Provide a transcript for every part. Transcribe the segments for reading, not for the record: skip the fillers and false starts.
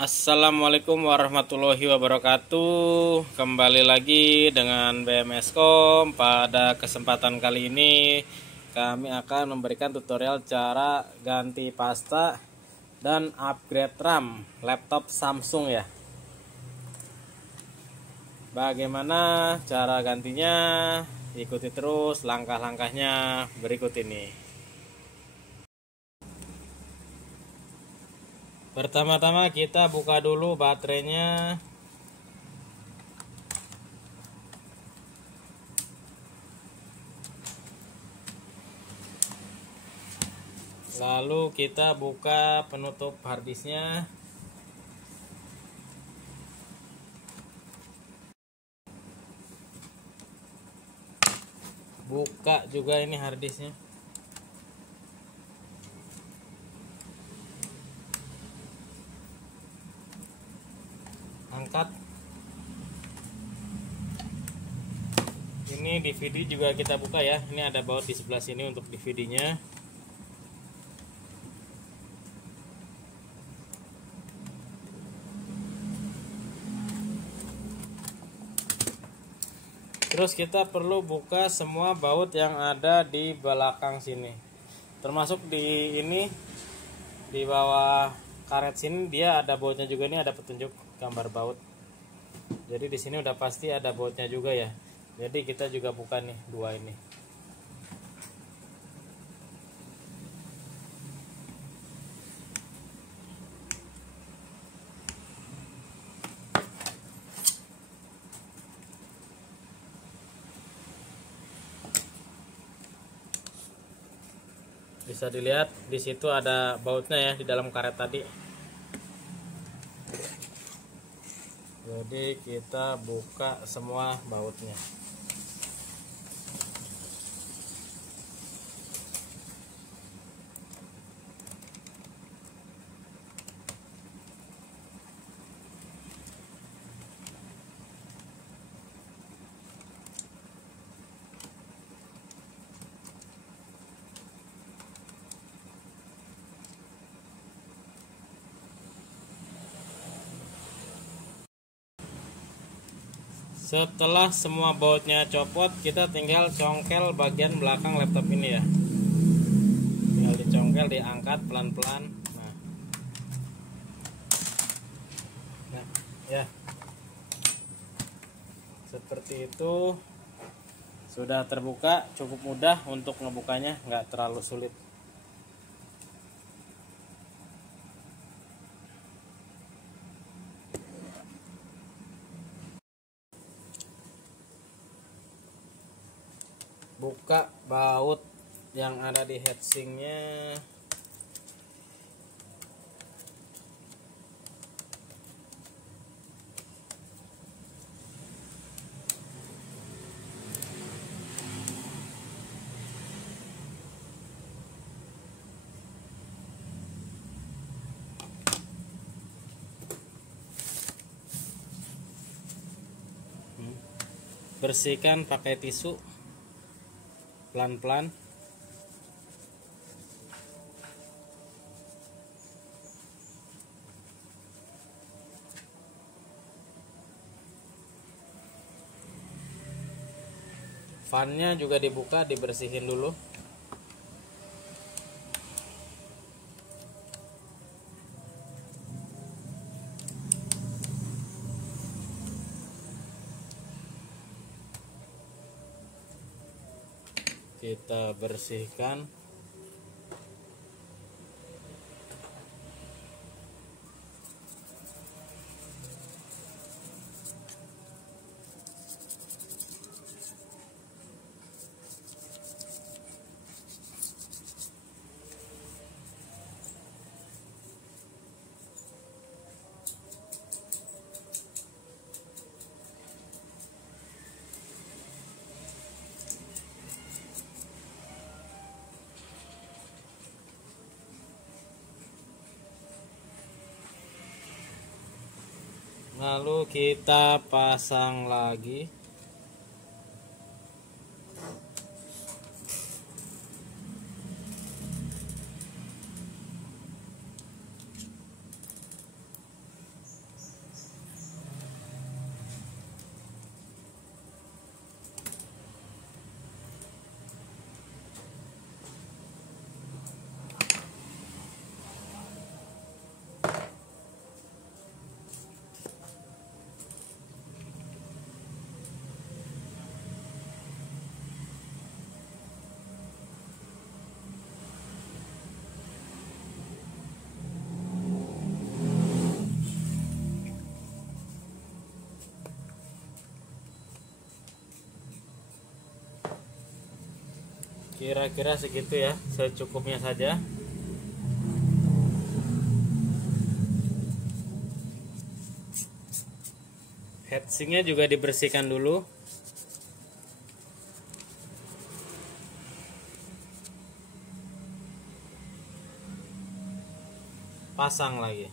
Assalamualaikum warahmatullahi wabarakatuh. Kembali lagi dengan BMScom. Pada kesempatan kali ini kami akan memberikan tutorial cara ganti pasta dan upgrade RAM laptop Samsung ya. Bagaimana cara gantinya? Ikuti terus langkah-langkahnya berikut ini. Pertama-tama kita buka dulu baterainya. Lalu kita buka penutup harddisknya. Buka juga ini harddisknya. Angkat. Ini DVD juga kita buka ya. Ini ada baut di sebelah sini untuk DVD-nya. Terus kita perlu buka semua baut yang ada di belakang sini. Termasuk di ini, di bawah karet sini dia ada bautnya juga. Ini ada petunjuk gambar baut. Jadi di sini udah pasti ada bautnya juga ya. Jadi kita juga buka nih dua ini. Bisa dilihat di situ ada bautnya ya di dalam karet tadi. Jadi kita buka semua bautnya. Setelah semua bautnya copot, kita tinggal congkel bagian belakang laptop ini ya. Tinggal dicongkel, diangkat pelan-pelan. Nah, ya. Seperti itu. Sudah terbuka, cukup mudah untuk ngebukanya, nggak terlalu sulit. Buka baut yang ada di heatsinknya. Bersihkan pakai tisu pelan-pelan. Fannya juga dibuka, dibersihin dulu. Kita bersihkan. Lalu kita pasang lagi. Kira-kira segitu ya, secukupnya saja. Heatsinknya juga dibersihkan dulu. Pasang lagi.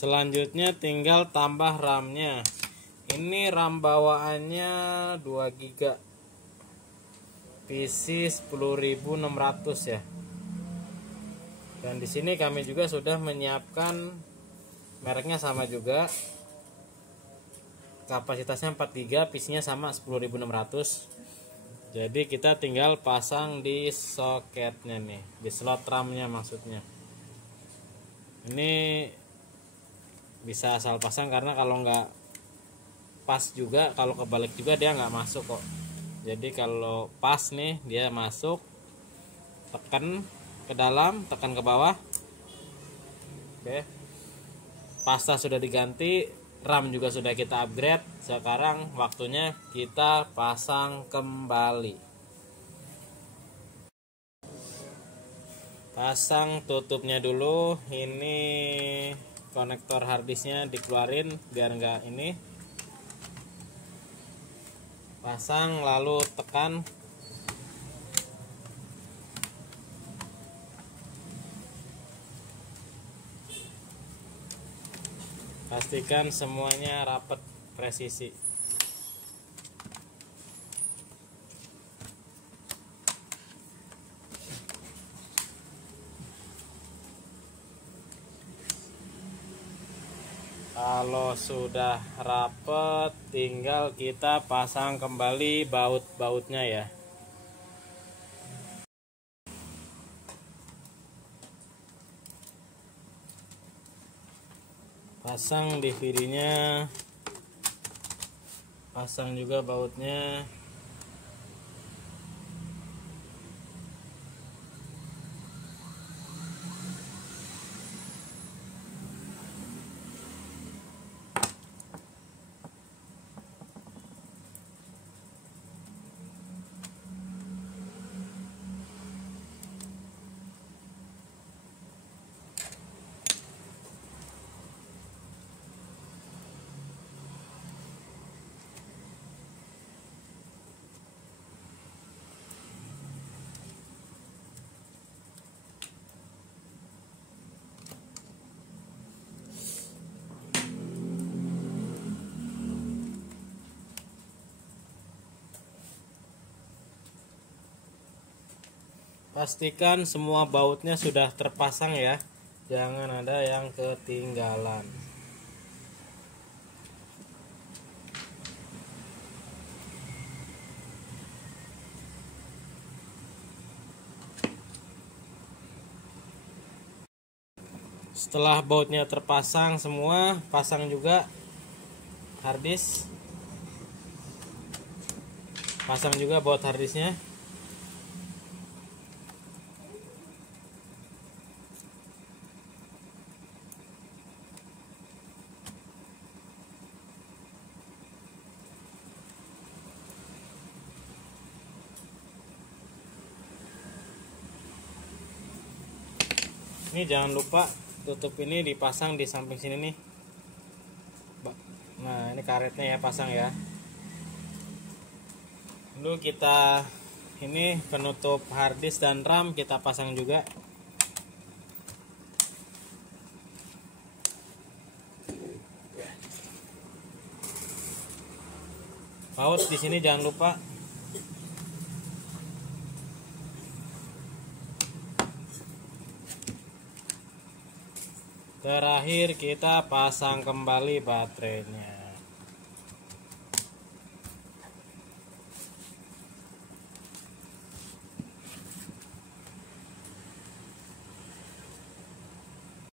Selanjutnya tinggal tambah RAM-nya. Ini RAM bawaannya 2 GB. PC 10.600 ya. Dan di sini kami juga sudah menyiapkan mereknya sama juga. Kapasitasnya 4 GB, PC-nya sama 10.600. Jadi kita tinggal pasang di soketnya nih, di slot RAM-nya maksudnya. Ini bisa asal pasang karena kalau nggak pas juga, kalau kebalik juga dia nggak masuk kok. Jadi kalau pas nih dia masuk, tekan ke dalam, tekan ke bawah. Oke, pasta sudah diganti, RAM juga sudah kita upgrade. Sekarang waktunya kita pasang kembali. Pasang tutupnya dulu. Ini konektor harddisknya dikeluarin biar enggak ini. Pasang lalu tekan. Pastikan semuanya rapat presisi. Kalau sudah rapet, tinggal kita pasang kembali baut-bautnya ya. Pasang DVD-nya, pasang juga bautnya. Pastikan semua bautnya sudah terpasang ya, jangan ada yang ketinggalan. Setelah bautnya terpasang semua, pasang juga harddisk. Pasang juga baut harddisknya. Ini jangan lupa tutup ini dipasang di samping sini nih. Nah, ini karetnya ya, pasang ya. Lalu kita Ini penutup harddisk dan RAM kita pasang juga. Baut di sini jangan lupa. Terakhir kita pasang kembali baterainya.